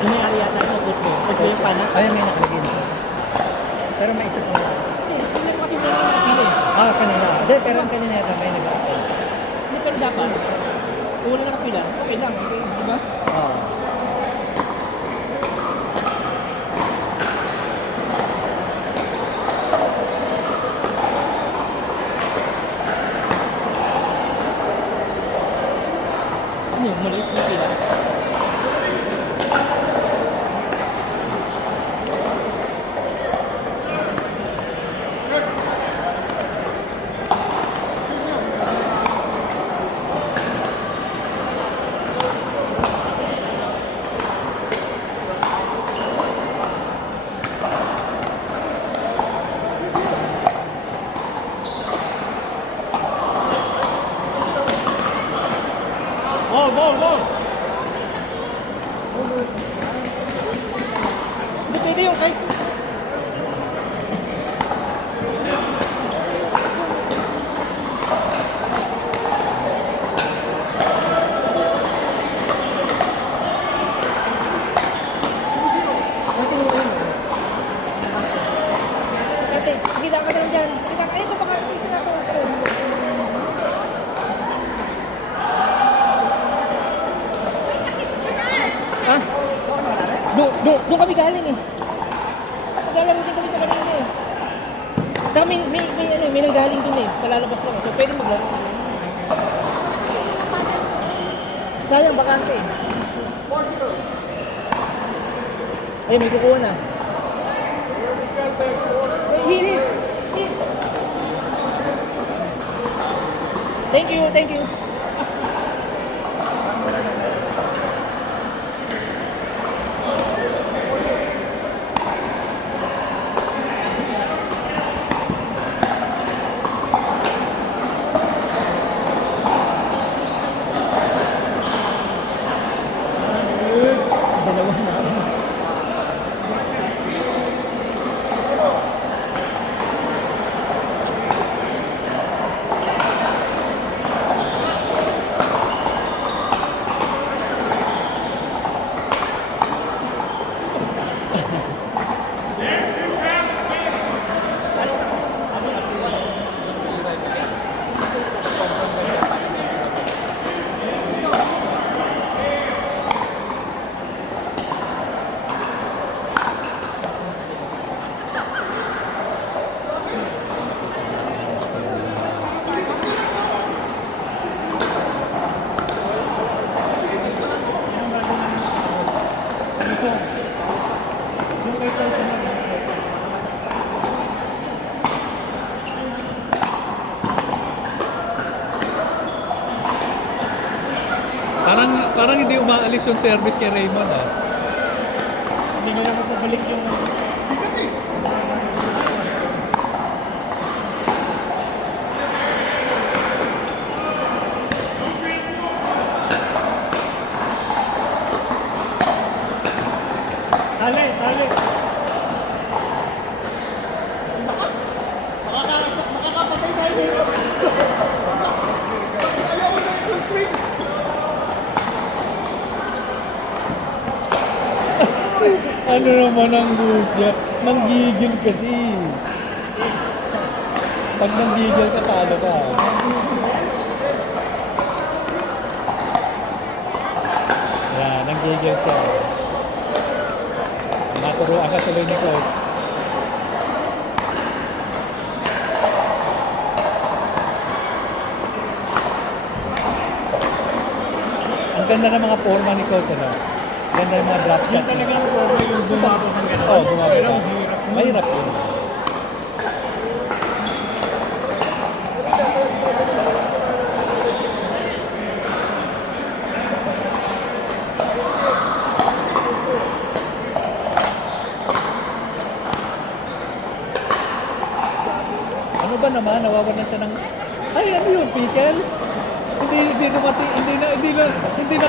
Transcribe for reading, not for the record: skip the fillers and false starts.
Yung may-ari yata ng football. Football yung pana. Ay, may nakalagay na coach. Pero may isa sa mga. Hindi mo kasi may nakapili. Kanina. Hindi, pero ang kanina yata may nag-apply. Hindi, pero dapat. Kung wala nakapila, okay lang. Okay, di ba? Oo. Ano yung maliit na pila? Go! Hindi pwede yung kahit... Ate, kita ka lang dyan. Ito, baka napisin na ito. Ha? Doon kami galing eh. Maglalaro din kami kanina eh. Saka may nanggaling dun eh. Kalalabas lang eh. So pwede maglaro. Sayang, bakante eh. Ay, may kukuha na. Hirit! Thank you. Dalawa na. Parang hindi umaalis yung service kay Raymond ah. Hindi nila mapabalik yung... Tali! Makakapatay tayo dito. Ayaw mo na yung swing. Ano naman ang gutya? Nanggigil kasi. Pag nanggigil ka, talo ka. Yan, nanggigil siya. Naturuan ka tuloy ni coach. Ang ganda ng mga forma ni coach, ano? Ganda yung mga drop shot. Talaga yung problem yung bumabot ng gano'n. Oo, bumabot. Pero ang hirap. Mahirap yun. Ano ba naman? Nawawalan siya ng... Ay, ano yun? Pickle? Hindi na...